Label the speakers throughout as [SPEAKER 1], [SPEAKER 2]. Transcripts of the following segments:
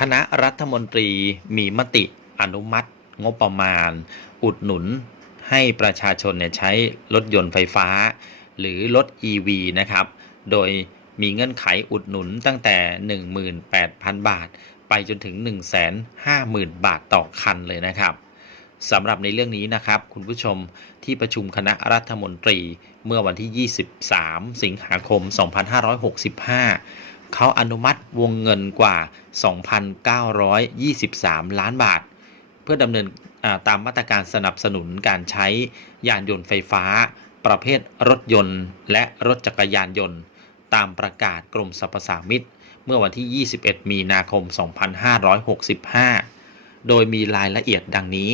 [SPEAKER 1] คณะรัฐมนตรีมีมติอนุมัติ งบประมาณ อุดหนุน ให้ประชาชนเนี่ยใช้รถยนต์ไฟฟ้า หรือรถ EV นะครับ โดยมีเงื่อนไขอุดหนุนตั้งแต่ 18,000 บาท ไปจนถึง 150,000 บาทต่อคันเลยนะครับสำหรับในเรื่องนี้นะครับ คุณผู้ชมที่ประชุมคณะรัฐมนตรีเมื่อวันที่ 23 สิงหาคม 2565 เขาอนุมัติวงเงินกว่า 2,923 ล้านบาท เพื่อดำเนินาตามมาตรการสนับสนุนการใช้ยานยนต์ไฟฟ้า ประเภทรถยนต์ และรถจักรยานยนต์ ตามประกาศกรมสรรพสามิตเมื่อวันที่ 21 มีนาคม 2565 โดยมีรายละเอียดดังนี้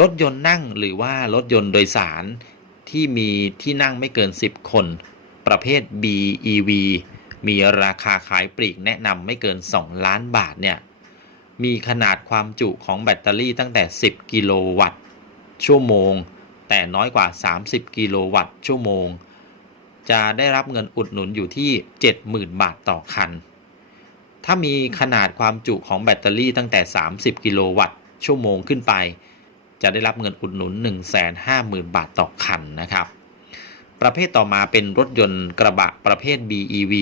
[SPEAKER 1] รถยนต์นั่งหรือว่ารถยนต์โดยสารที่มีที่นั่งไม่เกิน 10 คน ประเภท BEV มีราคาขายปลีกแนะนำไม่เกิน 2 ล้านบาทเนี่ย มีขนาดความจุของแบตเตอรี่ตั้งแต่ 10 กิโลวัตต์ ชั่วโมง แต่น้อยกว่า 30 กิโลวัตต์ ชั่วโมง จะได้รับเงินอุดหนุนอยู่ที่ 70,000 บาทต่อคัน ถ้ามีขนาดความจุของแบตเตอรี่ตั้งแต่ 30 กิโลวัตต์ ชั่วโมงขึ้นไป จะได้รับเงินอุดหนุน 150,000 บาทต่อคันนะครับ ประเภทต่อมาเป็นรถยนต์กระบะประเภท BEV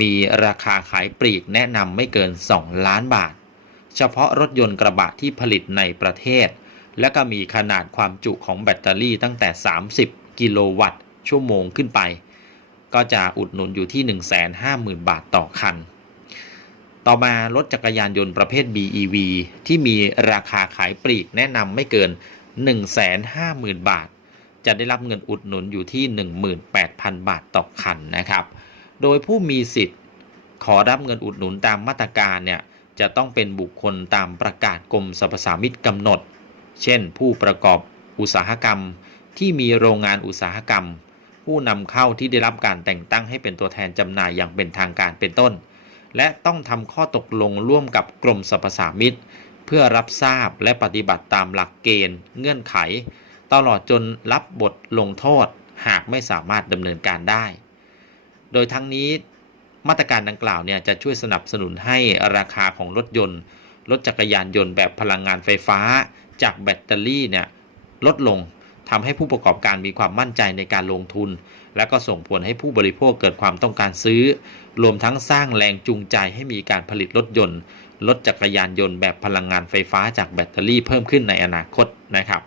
[SPEAKER 1] มีราคาขายปลีกแนะนำไม่เกิน 2 ล้านบาท เฉพาะรถยนต์กระบะที่ผลิตในประเทศ และก็มีขนาดความจุของแบตเตอรี่ตั้งแต่ 30 กิโลวัตต์ ชั่วโมงขึ้นไป ก็จะอุดหนุนอยู่ที่ 150,000 บาทต่อคัน ต่อมารถจักรยานยนต์ประเภท BEV ที่มีราคาขายปลีกแนะนำไม่เกิน 150,000 บาท จะได้รับเงินอุดหนุนอยู่ที่ 18,000 บาทต่อคันนะครับ โดยผู้มีสิทธิ์ขอรับเงินอุดหนุนตามมาตรการเนี่ยจะต้องเป็นบุคคลตามประกาศกรมสรรพสามิตกำหนด เช่น ผู้ประกอบอุตสาหกรรมที่มีโรงงานอุตสาหกรรม ผู้นำเข้าที่ได้รับการแต่งตั้งให้เป็นตัวแทนจำหน่ายอย่างเป็นทางการเป็นต้น และต้องทำข้อตกลงร่วมกับกรมสรรพสามิตเพื่อรับทราบและปฏิบัติตามหลักเกณฑ์ เงื่อนไข ตลอดจนรับบทลงโทษหากไม่สามารถดำเนินการได้ โดยทั้งนี้มาตรการดังกล่าวเนี่ยจะช่วยสนับสนุนให้ราคาของรถยนต์ รถจักรยานยนต์แบบพลังงานไฟฟ้า จากแบตเตอรี่เนี่ยลดลงทำให้ผู้ประกอบการมีความมั่นใจในการลงทุน และก็ส่งผลให้ผู้บริโภคเกิดความต้องการซื้อ รวมทั้งสร้างแรงจูงใจให้มีการผลิตรถยนต์ รถจักรยานยนต์แบบพลังงานไฟฟ้าจากแบตเตอรี่เพิ่มขึ้นในอนาคตนะครับ